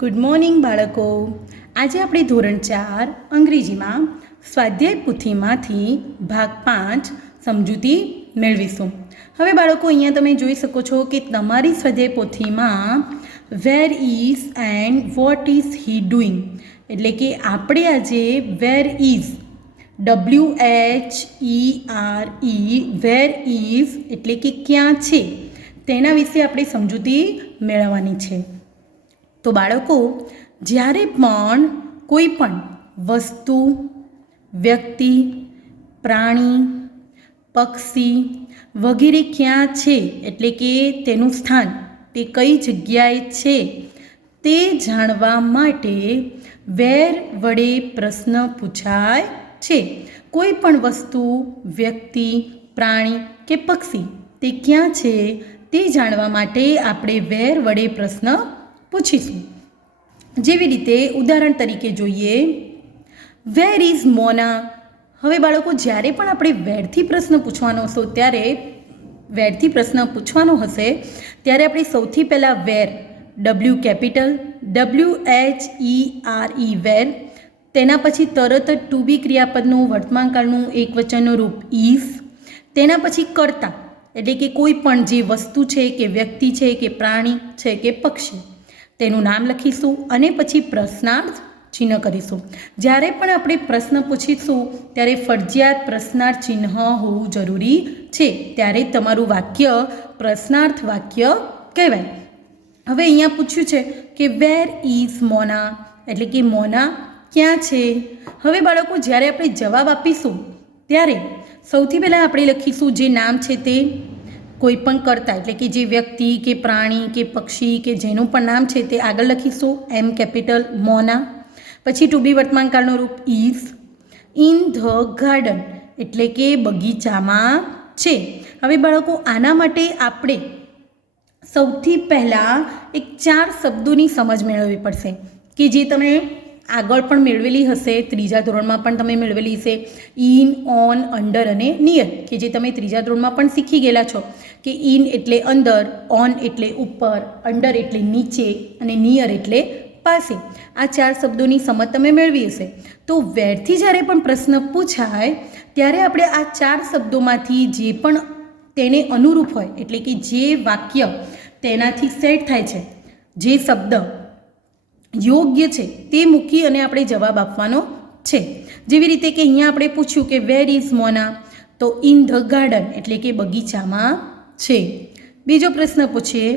Good morning બાળકો. આજે આપણે ધોરણ 4 અંગ્રેજીમાં સ્વાધ્યાય પોથીમાંથી ભાગ 5 સમજૂતી મેળવીશું. હવે બાળકો, અહીંયા તમે જોઈ શકો છો કે તમારી સ્વાધ્યાય પોથીમાં where is and what is he doing, એટલે કે આપણે આજે where is WHERE where is એટલે કે ક્યાં છે તેના વિશે આપણે સમજૂતી મેળવવાની છે. તો બાળકો, જ્યારે પણ કોઈ પણ વસ્તુ, વ્યક્તિ, પ્રાણી, પક્ષી વગેરે ક્યાં છે એટલે કે તેનું સ્થાન, તે કઈ જગ્યાએ છે તે જાણવા માટે વેર વડે પ્રશ્ન પૂછાય છે. કોઈ પણ વસ્તુ, વ્યક્તિ, પ્રાણી કે પક્ષી તે ક્યાં છે તે જાણવા માટે આપણે વેર વડે પ્રશ્ન પૂછીશું. જેવી રીતે ઉદાહરણ તરીકે જોઈએ, વેર ઇઝ મોના. હવે બાળકો, જ્યારે પણ આપણે વેરથી પ્રશ્ન પૂછવાનો હશે ત્યારે આપણે સૌથી પહેલાં વેર, W કેપિટલ, WHERE વેર, તેના પછી તરત જ ટુ બી ક્રિયાપદનું વર્તમાનકાળનું એકવચનનું રૂપ ઇઝ, તેના પછી કર્તા એટલે કે કોઈ પણ જે વસ્તુ છે કે વ્યક્તિ છે કે પ્રાણી છે કે પક્ષી તેનું નામ લખીશું અને પછી પ્રશ્નાર્થ ચિહ્ન કરીશું. જ્યારે પણ આપણે પ્રશ્ન પૂછીશું ત્યારે ફરજિયાત પ્રશ્નાર્થ ચિહ્ન હોવું જરૂરી છે, ત્યારે તમારું વાક્ય પ્રશ્નાર્થ વાક્ય કહેવાય. હવે અહીંયા પૂછ્યું છે કે વેર ઇઝ મોના, એટલે કે મોના ક્યાં છે. હવે બાળકો, જ્યારે આપણે જવાબ આપીશું ત્યારે સૌથી પહેલાં આપણે લખીશું જે નામ છે તે, કોઈ પણ કર્તા એટલે કે જે વ્યક્તિ કે પ્રાણી કે પક્ષી કે જેનું પણ નામ છે તે આગળ લખીશું M કેપિટલ મોના. પછી ટુ બી વર્તમાનકાળનું રૂપ ઇઝ, ઇન ધ ગાર્ડન એટલે કે બગીચામાં છે. હવે બાળકો, આના માટે આપણે સૌથી પહેલાં એક 4 શબ્દોની સમજ મેળવવી પડશે કે જે તમે આગળ પણ મેળવેલી હશે, ત્રીજા ધોરણમાં પણ તમે મેળવેલી હશે. ઇન, ઓન, અંડર અને નિયર, કે જે તમે ત્રીજા ધોરણમાં પણ શીખી ગયેલા છો કે ઇન એટલે અંદર, ઓન એટલે ઉપર, અંડર એટલે નીચે અને નિયર એટલે પાસે. આ 4 શબ્દોની સમજ તમે મેળવી હશે. તો વેરથી જ્યારે પણ પ્રશ્ન પૂછાય ત્યારે આપણે આ 4 શબ્દોમાંથી જે પણ તેને અનુરૂપ હોય એટલે કે જે વાક્ય તેનાથી સેટ થાય છે, જે શબ્દ યોગ્ય છે તે મૂકી અને આપણે જવાબ આપવાનો છે. જેવી રીતે કે અહીંયા આપણે પૂછ્યું કે વેર ઇઝ મોના, તો ઇન ધ ગાર્ડન એટલે કે બગીચામાં છે. બીજો પ્રશ્ન પૂછીએ,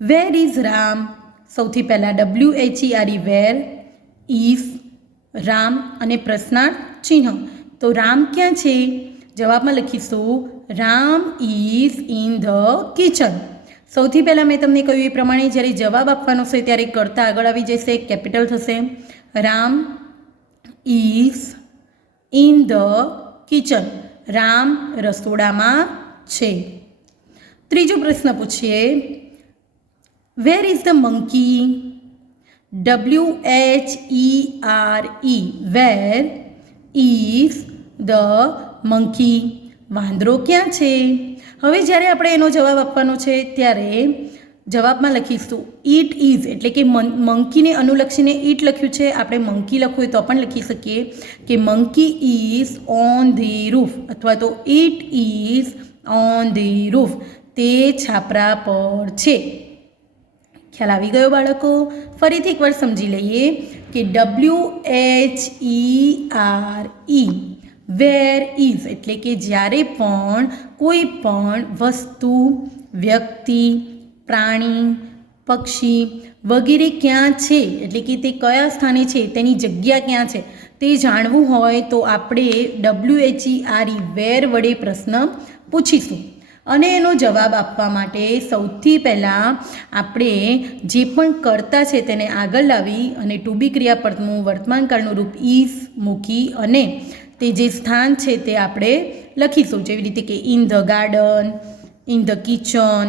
વેર ઇઝ રામ. સૌથી પહેલાં WHERE વેર, ઇઝ, રામ અને પ્રશ્નાર્થ ચિહ્ન. તો રામ ક્યાં છે? જવાબમાં લખીશું Ram is in the kitchen. સૌથી પહેલાં મેં તમને કહ્યું એ પ્રમાણે જ્યારે જવાબ આપવાનો છે ત્યારે કર્તા આગળ આવી જશે, કેપિટલ થશે. Ram is in the kitchen, Ram રસોડામાં છે. ત્રીજો પ્રશ્ન પૂછીએ, વેર is the monkey. WHERE where is the monkey, વાંદરો ક્યાં છે? હવે જ્યારે આપણે એનો જવાબ આપવાનો છે ત્યારે જવાબમાં લખીશું ઇટ ઇઝ, એટલે કે મંકીને અનુલક્ષીને ઇટ લખ્યું છે, આપણે મંકી લખવું હોય તો પણ લખી શકીએ કે monkey is on the roof અથવા તો it is on the roof, તે છાપરા પર છે. ખ્યાલ આવી ગયો બાળકો? ફરીથી એકવાર સમજી લઈએ કે WHERE વેર ઇઝ એટલે કે જ્યારે પણ કોઈ પણ વસ્તુ, વ્યક્તિ, પ્રાણી, પક્ષી વગેરે ક્યાં છે એટલે કે તે કયા સ્થાને છે, તેની જગ્યા ક્યાં છે તે જાણવું હોય તો આપણે WHERE વેર વડે પ્રશ્ન પૂછીશું. અને એનો જવાબ આપવા માટે સૌથી પહેલાં આપણે જે પણ કર્તા છે તેને આગળ લાવી અને ટુ બી ક્રિયાપદનું વર્તમાનકાળનું રૂપ ઇઝ મૂકી અને તે જે સ્થાન છે તે આપણે લખીશું. જેવી રીતે કે in the garden, in the kitchen,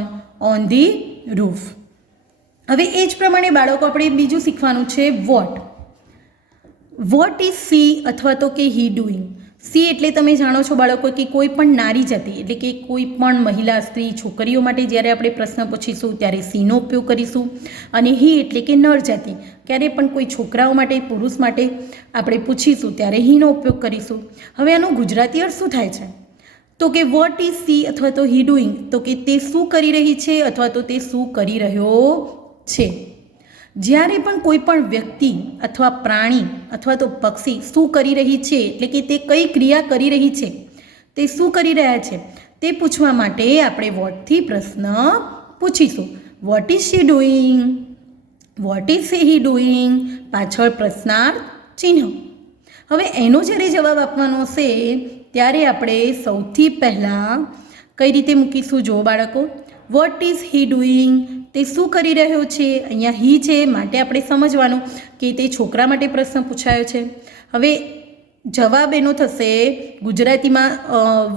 on the roof. હવે એ જ પ્રમાણે બાળકો આપણે બીજું શીખવાનું છે વોટ. વોટ ઇઝ સી અથવા તો કે હી ડુઈંગ. સી એટલે તમે જાણો છો બાળકો કે કોઈ પણ નારી જાતિ એટલે કે કોઈ પણ મહિલા સ્ત્રી છોકરીઓ માટે જ્યારે આપણે પ્રશ્ન પૂછીશું ત્યારે સીનો ઉપયોગ કરીશું. અને હી એટલે કે નર જાતિ, ક્યારે પણ કોઈ છોકરાઓ માટે પુરુષ માટે આપણે પૂછીશું ત્યારે હીનો ઉપયોગ કરીશું. હવે આનું ગુજરાતી અર્થ શું થાય છે? તો કે વોટ ઇઝ સી અથવા તો હી ડુઈંગ, તો કે તે શું કરી રહી છે અથવા તો તે શું કરી રહ્યો છે. જ્યારે પણ કોઈ પણ વ્યક્તિ અથવા પ્રાણી અથવા તો પક્ષી શું કરી રહી છે એટલે કે તે કઈ ક્રિયા કરી રહી છે, તે શું કરી રહ્યા છે તે પૂછવા માટે આપણે વોટથી પ્રશ્ન પૂછીશું. What is she doing, what is he doing, પાછળ પ્રશ્નાર્થ ચિહ્ન. હવે એનો જ્યારે જવાબ આપવાનો હશે ત્યારે આપણે સૌથી પહેલાં કઈ રીતે મૂકીશું? જો બાળકો, વોટ ઇઝ હી ડુઈંગ, તે શું કરી રહ્યો છે. અહીંયા હી છે માટે આપણે સમજવાનું કે તે છોકરા માટે પ્રશ્ન પૂછાયો છે. હવે જવાબ એનો થશે ગુજરાતીમાં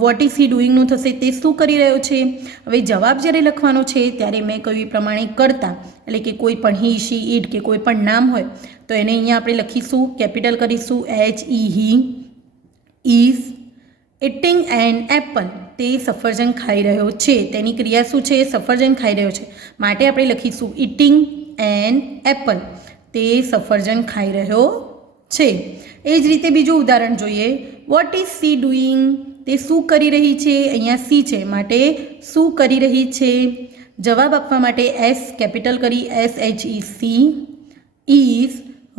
વોટ ઇઝ હી ડુઈંગનું થશે તે શું કરી રહ્યો છે. હવે જવાબ જ્યારે લખવાનો છે ત્યારે મેં કહ્યું એ પ્રમાણે કરતા એટલે કે કોઈ પણ હી શી ઇટ કે કોઈ પણ નામ હોય તો એને અહીંયા આપણે લખીશું, કેપિટલ કરીશું HE. Is eating an apple, તે સફરજન ખાઈ રહ્યો છે. તેની ક્રિયા શું છે? સફરજન ખાઈ રહ્યો છે માટે આપણે લખીશું ઇટિંગ એન એપલ, તે સફરજન ખાઈ રહ્યો છે. એ જ રીતે બીજું ઉદાહરણ જોઈએ. વોટ ઇઝ સી ડુઈંગ, તે શું કરી રહી છે. અહીંયા સી છે માટે શું કરી રહી છે. જવાબ આપવા માટે એસ કેપિટલ કરી SHEC. Is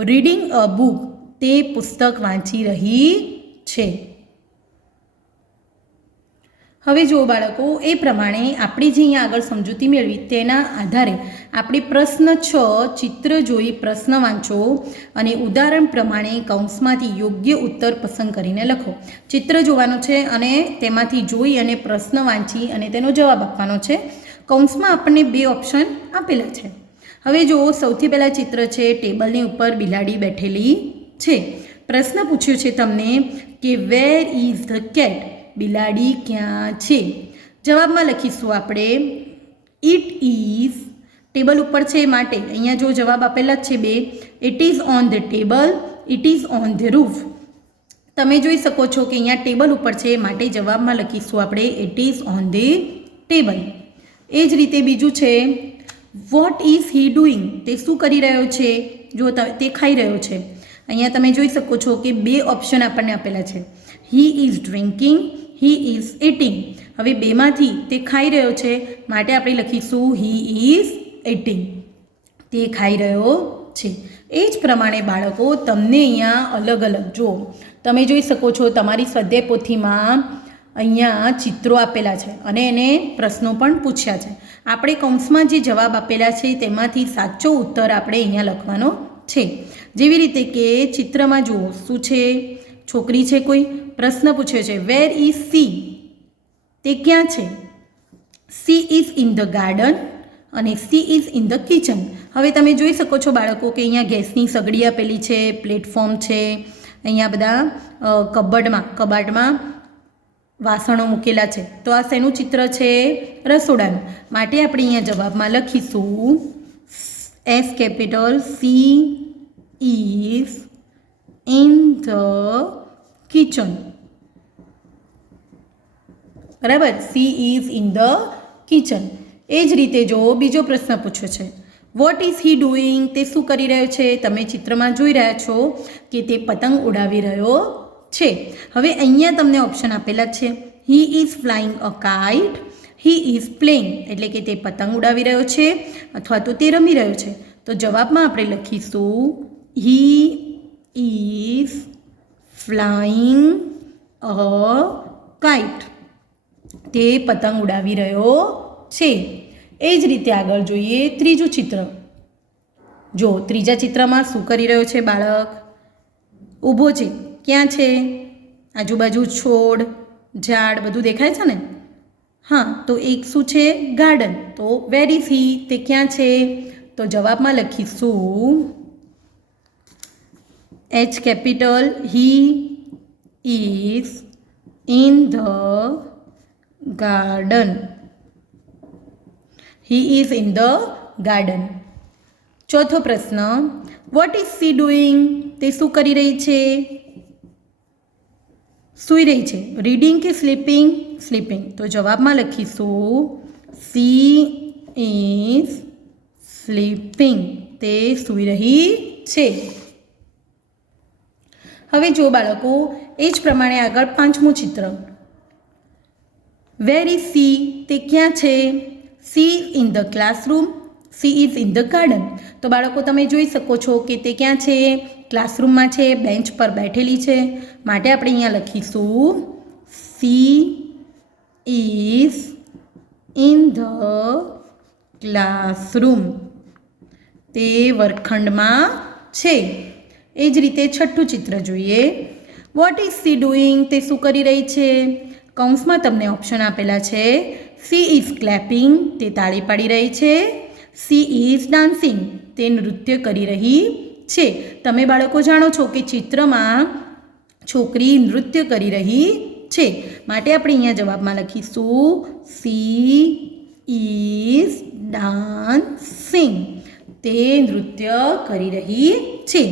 reading a book, તે પુસ્તક વાંચી રહી છે. હવે જુઓ બાળકો, એ પ્રમાણે આપણે જે અહીંયા આગળ સમજૂતી મેળવી તેના આધારે આપણે પ્રશ્ન 6 ચિત્ર જોઈ પ્રશ્ન વાંચો અને ઉદાહરણ પ્રમાણે કૌંસમાંથી યોગ્ય ઉત્તર પસંદ કરીને લખો. ચિત્ર જોવાનું છે અને તેમાંથી જોઈ અને પ્રશ્ન વાંચી અને તેનો જવાબ આપવાનો છે. કૌંસમાં આપણને 2 ઓપ્શન આપેલા છે. હવે જુઓ, સૌથી પહેલાં ચિત્ર છે, ટેબલની ઉપર બિલાડી બેઠેલી છે. પ્રશ્ન પૂછ્યો છે તમને કે વેર ઇઝ ધ કેટ, બિલાડી ક્યાં છે. જવાબમાં લખીશું આપણે ઇટ ઇઝ, ટેબલ ઉપર છે માટે અહીંયા જો જવાબ આપેલા જ છે 2, it is on the table, it is on the roof. તમે જોઈ શકો છો કે અહીંયા ટેબલ ઉપર છે માટે જવાબમાં લખીશું આપણે it is on the table. એ જ રીતે બીજું છે વોટ ઇઝ હી ડુઈંગ, તે શું કરી રહ્યો છે. જો તે ખાઈ રહ્યો છે. અહીંયા તમે જોઈ શકો છો કે 2 ઓપ્શન આપણને આપેલા છે, he is drinking, he is eating. હવે બેમાંથી તે ખાઈ રહ્યો છે માટે આપણે લખીશું હી ઇઝ ઇટિંગ, તે ખાઈ રહ્યો છે. એ જ પ્રમાણે બાળકો તમને અહીંયા અલગ અલગ જો તમે જોઈ શકો છો તમારી સ્વાધ્યાય પોથીમાં અહીંયા ચિત્રો આપેલા છે અને એને પ્રશ્નો પણ પૂછ્યા છે. આપણે કૌંસમાં જે જવાબ આપેલા છે તેમાંથી સાચો ઉત્તર આપણે અહીંયા લખવાનો છે. જેવી રીતે કે ચિત્રમાં જુઓ શું છે, છોકરી છે, કોઈ પ્રશ્ન પૂછ્યો છે વેર ઇઝ સી, તે ક્યાં છે. She is in the garden અને she is in the kitchen. હવે તમે જોઈ શકો છો બાળકો કે અહીંયા ગેસની સગડી આપેલી છે, પ્લેટફોર્મ છે, અહીંયા બધા કબાટમાં વાસણો મૂકેલા છે. તો આ શેનું ચિત્ર છે? રસોડાનું. માટે આપણે અહીંયા જવાબમાં લખીશું S capital she is in the kitchen. બરાબર, she is in the kitchen. એ જ રીતે જો બીજો પ્રશ્ન પૂછ્યો છે વોટ ઇઝ હી ડુઈંગ, તે શું કરી રહ્યો છે. તમે ચિત્રમાં જોઈ રહ્યા છો કે તે પતંગ ઉડાવી રહ્યો છે. હવે અહીંયા તમને ઓપ્શન આપેલા છે, he is flying a kite, he is playing એટલે કે તે પતંગ ઉડાવી રહ્યો છે અથવા તો તે રમી રહ્યો છે. તો જવાબમાં આપણે લખીશું he is flying a kite, તે પતંગ ઉડાવી રહ્યો છે. એ જ રીતે આગળ જોઈએ ત્રીજું ચિત્ર. જો ત્રીજા ચિત્રમાં શું કરી રહ્યો છે બાળક? ઊભો છે. ક્યાં છે? આજુબાજુ છોડ ઝાડ બધું દેખાય છે ને. હા, તો એક શું છે? ગાર્ડન. તો વેર ઇઝ હી, તે ક્યાં છે? તો જવાબમાં લખીશું H capital he is in the garden, he is in the garden. ચોથો પ્રશ્ન વોટ ઇઝ સી ડુઈંગ, તે શું કરી રહી છે. સૂઈ રહી છે. રીડિંગ કે સ્લીપિંગ? સ્લીપિંગ. તો જવાબમાં લખીશું સી ઇઝ સ્લીપિંગ. તે સૂઈ રહી છે. હવે જો બાળકો એ જ પ્રમાણે આગળ 5મું ચિત્ર. Where is C? તે ક્યાં છે? C in the classroom. C is in the garden. તો બાળકો તમે જોઈ શકો છો કે તે ક્યાં છે? ક્લાસરૂમમાં છે, બેન્ચ પર બેઠેલી છે. માટે આપણે અહીંયા લખીશું C is in the classroom. તે વર્ગખંડમાં છે. એ જ રીતે 6થું ચિત્ર જોઈએ. Vote is she doing? તે શું કરી રહી છે? કૌંસમાં તમને ઓપ્શન આપેલા છે. She is clapping. તે તાળી પાડી રહી છે. She is dancing. તે નૃત્ય કરી રહી છે. તમે બાળકો જાણો છો કે ચિત્રમાં છોકરી નૃત્ય કરી રહી છે. માટે આપણે અહીંયા જવાબમાં લખીશું સી ઇઝ ડાન્સિંગ. તે નૃત્ય કરી રહી છે.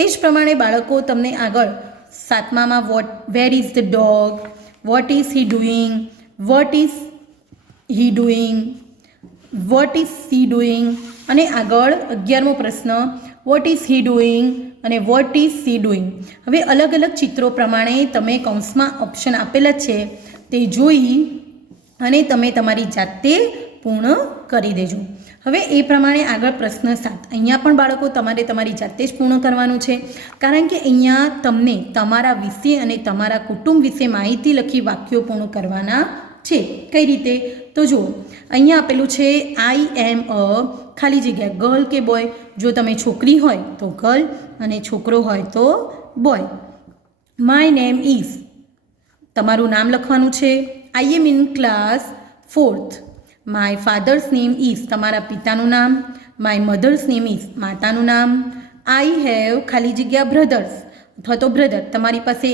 એ જ પ્રમાણે બાળકો તમને આગળ 7મામાં where is the dog? What is he doing? What is he doing? What is she doing? અને આગળ 11મો પ્રશ્ન વોટ ઇઝ હી ડુઈંગ અને વોટ ઇઝ સી ડુઈંગ. હવે અલગ અલગ ચિત્રો પ્રમાણે તમે કૌંસમાં ઓપ્શન આપેલા છે તે જોઈ અને તમે તમારી જાતે પૂર્ણ કરી દેજો. હવે એ પ્રમાણે આગળ પ્રશ્ન 7. અહીંયા પણ બાળકો તમારે તમારી જાતે જ પૂર્ણ કરવાનું છે, કારણ કે અહીંયા તમને તમારા વિશે અને તમારા કુટુંબ વિશે માહિતી લખી વાક્યો પૂર્ણ કરવાના છે. કઈ રીતે? તો જુઓ, અહીંયા આપેલું છે આઈ એમ અ ખાલી જગ્યા ગર્લ કે બોય. જો તમે છોકરી હોય તો ગર્લ અને છોકરો હોય તો બોય. માય નેમ ઇઝ, તમારું નામ લખવાનું છે. I am in class 4th. My father's name is, તમારા પિતાનું નામ. માય મધર્સ નેમ ઇઝ, માતાનું નામ. આઈ હેવ ખાલી જગ્યા બ્રધર્સ અથવા તો બ્રધર. તમારી પાસે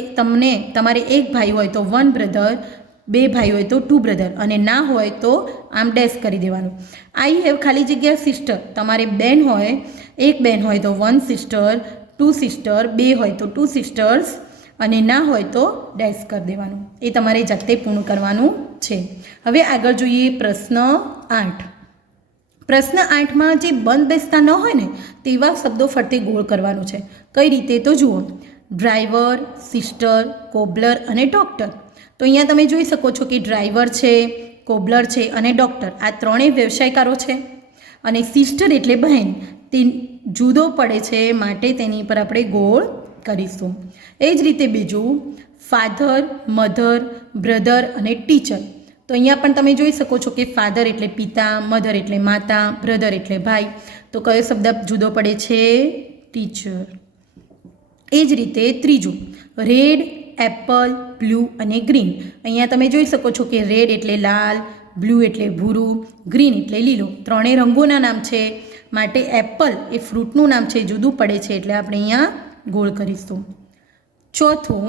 તમારે એક ભાઈ હોય તો 1 બ્રધર, 2 ભાઈ હોય તો 2 બ્રધર, અને ના હોય તો આમ ડેશ કરી દેવાનું. આઈ હેવ ખાલી જગ્યા સિસ્ટર. તમારે બેન હોય, એક બેન હોય તો 1 સિસ્ટર, 2 સિસ્ટર, 2 હોય તો 2 સિસ્ટર્સ, અને ના હોય તો ડેશ કરી દેવાનું. એ તમારે જાતે પૂર્ણ કરવાનું છે. હવે આગળ જોઈએ પ્રશ્ન 8. પ્રશ્ન 8માં જે બંધ બેસતા ન હોય ને તેવા શબ્દો ફરતે ગોળ કરવાનું છે. કઈ રીતે? તો જુઓ, ડ્રાઈવર, સિસ્ટર, કોબલર અને ડૉક્ટર. તો અહીંયા તમે જોઈ શકો છો કે ડ્રાઈવર છે, કોબલર છે અને ડૉક્ટર આ ત્રણેય વ્યવસાયકારો છે. અને સિસ્ટર એટલે બહેન, તે જુદો પડે છે, માટે તેની પર આપણે ગોળ કરીશું. એ જ રીતે બીજું ફાધર, મધર, બ્રધર અને ટીચર. તો અહીંયા પણ તમે જોઈ શકો છો કે ફાધર એટલે પિતા, મધર એટલે માતા, બ્રધર એટલે ભાઈ. તો કયો શબ્દ જુદો પડે છે? ટીચર. એ જ રીતે ત્રીજું રેડ, એપલ, બ્લુ અને ગ્રીન. અહીંયા તમે જોઈ શકો છો કે રેડ એટલે લાલ, બ્લુ એટલે ભૂરું, ગ્રીન એટલે લીલો. ત્રણેય રંગોના નામ છે, માટે એપલ એ ફ્રૂટનું નામ છે, જુદું પડે છે, એટલે આપણે અહીંયા ગોળ કરીશું. ચોથું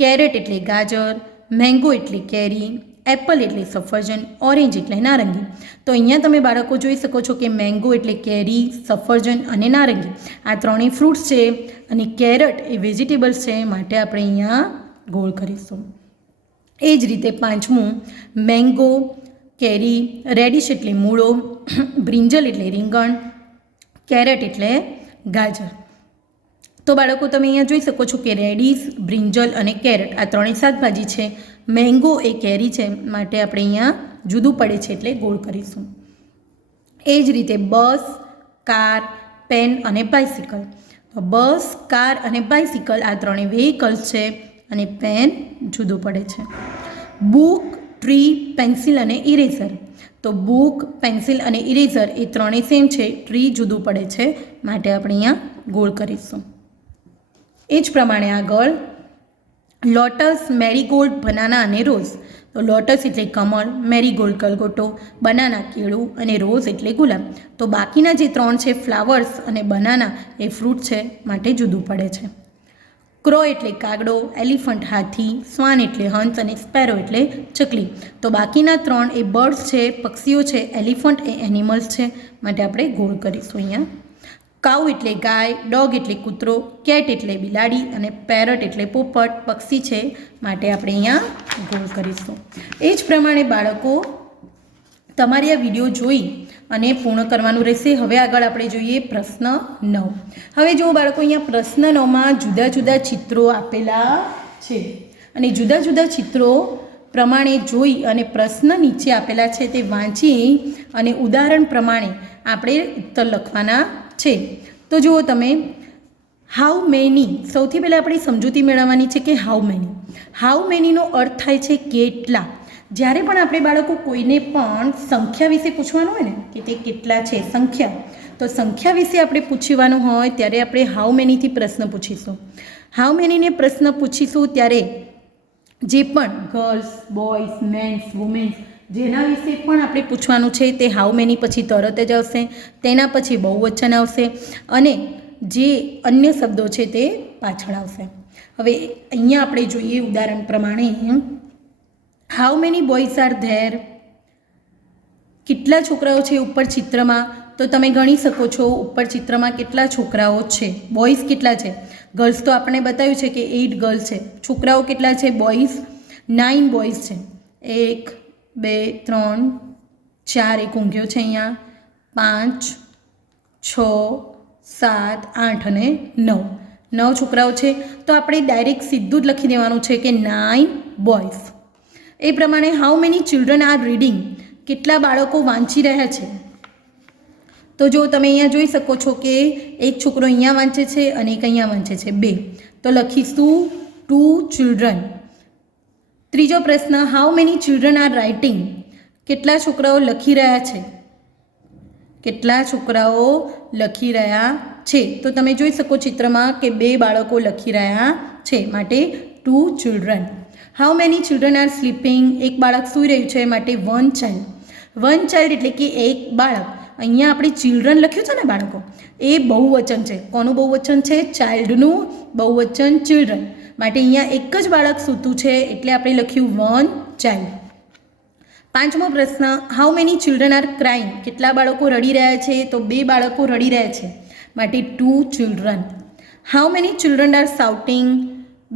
કેરેટ એટલે ગાજર, મેંગો એટલે કેરી, એપલ એટલે સફરજન, ઓરેન્જ એટલે નારંગી. તો અહીંયા તમે બાળકો જોઈ શકો છો કે મેંગો એટલે કેરી, સફરજન અને નારંગી આ ત્રણેય ફ્રૂટ્સ છે, અને કેરેટ એ વેજીટેબલ્સ છે, માટે આપણે અહીંયા ગોળ કરીશું. એ જ રીતે પાંચમું મેંગો, કેરી, રેડિશ એટલે મૂળો, બ્રિંજલ એટલે રીંગણ, કેરેટ એટલે ગાજર. તો બાળકો તમે અહીંયા જોઈ શકો છો કે રેડિશ, બ્રિંજલ અને કેરેટ આ ત્રણેય શાકભાજી છે. મેંગો એ કેરી છે, માટે આપણે અહીંયા જુદું પડે છે એટલે ગોળ કરીશું. એ જ રીતે બસ, કાર, પેન અને બાઇસિકલ. તો બસ, કાર અને બાઇસિકલ આ ત્રણેય વ્હીકલ્સ છે, અને પેન જુદું પડે છે. બુક, ટ્રી, પેન્સિલ અને ઇરેઝર. તો બુક, પેન્સિલ અને ઇરેઝર એ ત્રણેય સેમ છે, ટ્રી જુદું પડે છે, માટે આપણે અહીંયા ગોળ કરીશું. એ જ પ્રમાણે આગળ લોટસ, મેરીગોલ્ડ, બનાના અને રોઝ. તો લોટસ એટલે કમળ, મેરીગોલ્ડ ગલગોટો, બનાના કેળું અને રોઝ એટલે ગુલાબ. તો બાકીના જે 3 છે ફ્લાવર્સ અને બનાના એ ફ્રૂટ છે, માટે જુદું પડે છે. ક્રો એટલે કાગડો, એલિફન્ટ હાથી, સ્વાન એટલે હંસ અને સ્પેરો એટલે ચકલી. તો બાકીના 3 એ બર્ડ્સ છે, પક્ષીઓ છે, એલિફન્ટ એ એનિમલ્સ છે, માટે આપણે ગોળ કરીશું અહીંયા. કાઉ એટલે ગાય, ડોગ એટલે કૂતરો, કેટ એટલે બિલાડી અને પેરટ એટલે પોપટ પક્ષી છે, માટે આપણે અહીંયા ગોળ કરીશું. એ જ પ્રમાણે બાળકો તમારે આ વિડીયો જોઈ અને પૂર્ણ કરવાનું રહેશે. હવે આગળ આપણે જોઈએ પ્રશ્ન 9. હવે જો બાળકો અહીંયા પ્રશ્ન 9માં જુદા જુદા ચિત્રો આપેલા છે અને જુદા જુદા ચિત્રો પ્રમાણે જોઈ અને પ્રશ્ન નીચે આપેલા છે તે વાંચી અને ઉદાહરણ પ્રમાણે આપણે ઉત્તર લખવાના છે. તો જુઓ તમે, હાઉ મેની, સૌથી પહેલાં આપણે સમજૂતી મેળવવાની છે કે હાઉ મેની. હાઉ મેનીનો અર્થ થાય છે કેટલા. જ્યારે પણ આપણે બાળકો કોઈને પણ સંખ્યા વિશે પૂછવાનું હોય ને કે તે કેટલા છે સંખ્યા, તો સંખ્યા વિશે આપણે પૂછવાનું હોય ત્યારે આપણે હાઉ મેનીથી પ્રશ્ન પૂછીશું. હાઉ મેનીને પ્રશ્ન પૂછીશું ત્યારે જે પણ ગર્લ્સ, બોયઝ, મેન્સ, વુમેન્સ જેના વિશે પણ આપણે પૂછવાનું છે તે હાઉ મેની પછી તરત જ આવશે. તેના પછી બહુવચન આવશે અને જે અન્ય શબ્દો છે તે પાછળ આવશે. હવે અહીંયા આપણે જોઈએ ઉદાહરણ પ્રમાણે, how many boys are there, કેટલા છોકરાઓ છે ઉપર ચિત્રમાં, તો તમે ગણી શકો છો ઉપર ચિત્રમાં કેટલા છોકરાઓ છે. બોયઝ કેટલા છે, ગર્લ્સ તો આપણે બતાવ્યું છે કે 8 ગર્લ્સ છે. છોકરાઓ કેટલા છે બોયઝ, 9 બોયઝ છે. 1 2 3 4, એક ઊંઘ્યો છે અહીંયા, 5 6 7 8 અને 9 છોકરાઓ છે. તો આપણે ડાયરેક્ટ સીધું જ લખી દેવાનું છે કે 9 બોયઝ. એ પ્રમાણે how many children are reading, કેટલા બાળકો વાંચી રહ્યા છે. તો જો તમે અહીંયા જોઈ શકો છો કે એક છોકરો અહીંયા વાંચે છે અને એક અહીંયા વાંચે છે, 2. તો લખીશું 2 ચિલ્ડ્રન. ત્રીજો પ્રશ્ન, how many children are writing, કેટલા છોકરાઓ લખી રહ્યા છે. કેટલા છોકરાઓ લખી રહ્યા છે. તો તમે જોઈ શકો ચિત્રમાં કે 2 બાળકો લખી રહ્યા છે, માટે 2 children. How many children are sleeping, એક બાળક સૂઈ રહ્યું છે, માટે 1 ચાઇલ્ડ. 1 ચાઇલ્ડ એટલે કે એક બાળક. અહીંયા આપણે ચિલ્ડ્રન લખ્યું છે ને બાળકો, એ બહુવચન છે. કોનું બહુવચન છે? ચાઇલ્ડનું બહુવચન ચિલ્ડ્રન. માટે અહીંયા એક જ બાળક સૂતું છે એટલે આપણે લખ્યું 1 ચાઇલ્ડ. પાંચમો પ્રશ્ન, how many children are crying, કેટલા બાળકો રડી રહ્યા છે? તો 2 બાળકો રડી રહ્યા છે, માટે 2 children. How many children are shouting,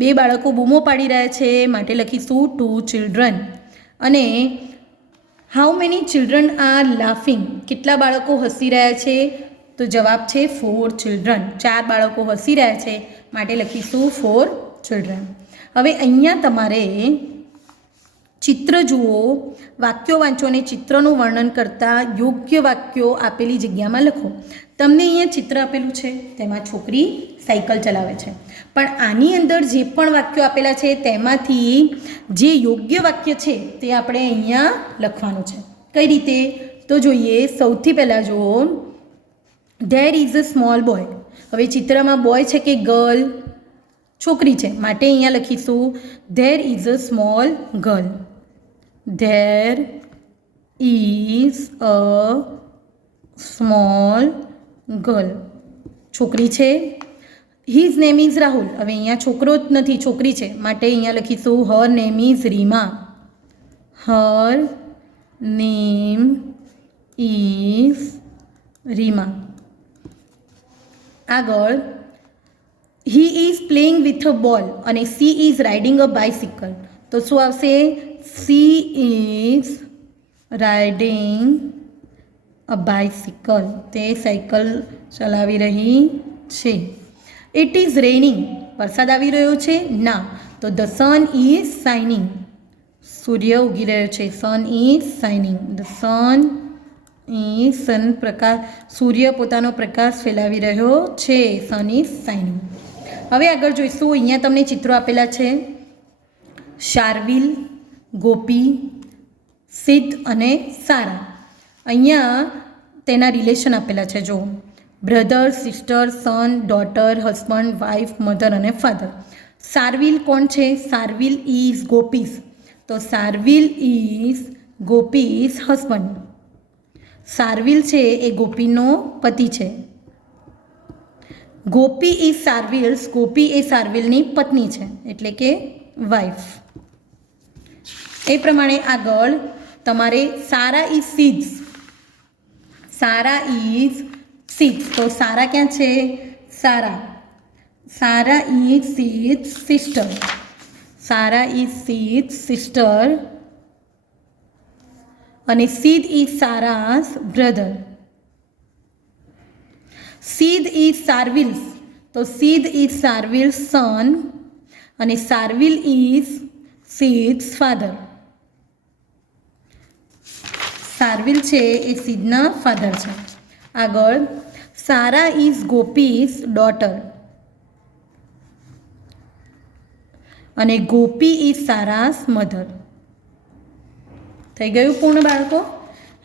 2 બાળકો બૂમો પાડી રહ્યા છે, માટે લખીશું 2 ચિલ્ડ્રન. અને how many children are laughing, કેટલા બાળકો હસી રહ્યા છે? તો જવાબ છે 4 ચિલ્ડ્રન. 4 બાળકો હસી રહ્યા છે, માટે લખીશું 4 ચિલ્ડ્રન. હવે અહીંયા તમારે ચિત્ર જુઓ, વાક્યો વાંચો અને ચિત્રનું વર્ણન કરતા યોગ્ય વાક્યો આપેલી જગ્યામાં લખો. તમને અહીંયા ચિત્ર આપેલું છે, તેમાં છોકરી સાયકલ ચલાવે છે, પણ આની અંદર જે પણ વાક્યો આપેલા છે તેમાંથી જે યોગ્ય વાક્ય છે તે આપણે અહીંયા લખવાનું છે. કઈ રીતે? તો જોઈએ. સૌથી પહેલાં જુઓ, there is a small boy. હવે ચિત્રમાં બોય છે કે ગર્લ? છોકરી છે, માટે અહીંયા લખીશું there is a small girl. There is a small girl, છોકરી છે. His name is Rahul. હવે અહીંયા છોકરો જ નથી, છોકરી છે, માટે અહીંયા લખીશું her name is Reema. Her name is Reema. આગળ, he is playing with a ball અને she is riding a bicycle. તો શું આવશે? She is riding a bicycle, તે સાયકલ ચલાવી રહી છે. ઇટ ઇઝ રેનિંગ, વરસાદ આવી રહ્યો છે? ના. તો ધ સન ઇઝ શાઇનિંગ, સૂર્ય ઉગી રહ્યો છે. Sun is shining. The sun is પ્રકાશ, સૂર્ય પોતાનો પ્રકાશ ફેલાવી રહ્યો છે. Sun is shining. હવે આગળ જોઈશું. અહીંયા તમને ચિત્રો આપેલા છે, શાર્વિલ, ગોપી, સિદ્ધ અને સારા. અહીંયા તેના રિલેશન આપેલા છે. જો બ્રધર, સિસ્ટર, સન, ડોટર, હસબન્ડ, વાઇફ, મધર અને ફાધર. શાર્વિલ કોણ છે? શાર્વિલ ઇઝ ગોપીસ. તો શાર્વિલ ઇઝ ગોપીસ હસબન્ડ. શાર્વિલ છે એ ગોપીનો પતિ છે. ગોપી ઇઝ શાર્વિલ્સ, ગોપી એ શાર્વિલની પત્ની છે, એટલે કે વાઇફ. એ પ્રમાણે આગળ તમારે સારા ઇઝ સિદ્ધ. સારા ઇઝ સિદ્ધ. તો સારા ક્યાં છે? સારા ઇઝ સિદ્ધ સિસ્ટર. સારા ઇઝ સિદ્ધ સિસ્ટર અને સિદ્ધ ઇઝ સારાસ બ્રધર. સિદ્ધ ઇઝ સાર્વિલ્સ. તો સિદ્ધ ઇઝ સાર્વિલ્સ સન અને સાર્વિલ ઇઝ સિદ્ધ ફાધર. સાર્વિલ છે એ સિદ્ધના ફાધર છે. આગળ સારા ઇઝ ગોપીઝ ડોટર અને ગોપી ઇઝ સારાસ મધર. થઈ ગયું પૂર્ણ બાળકો?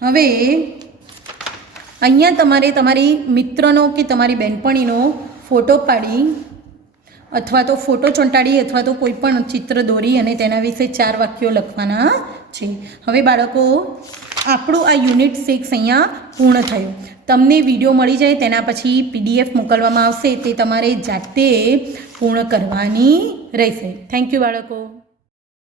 હવે અહીંયા તમારે તમારી મિત્રનો કે તમારી બહેનપણીનો ફોટો પાડી અથવા તો ફોટો ચોંટાડી અથવા તો કોઈ પણ ચિત્ર દોરી અને તેના વિશે 4 વાક્યો લખવાના છે. હવે બાળકો આપણું આ યુનિટ 6 અહીંયા પૂર્ણ થયું. તમને વિડીયો મળી જાય તેના પછી PDF મોકલવામાં આવશે, તે તમારે જાતે પૂર્ણ કરવાની રહેશે. થેન્ક યુ બાળકો.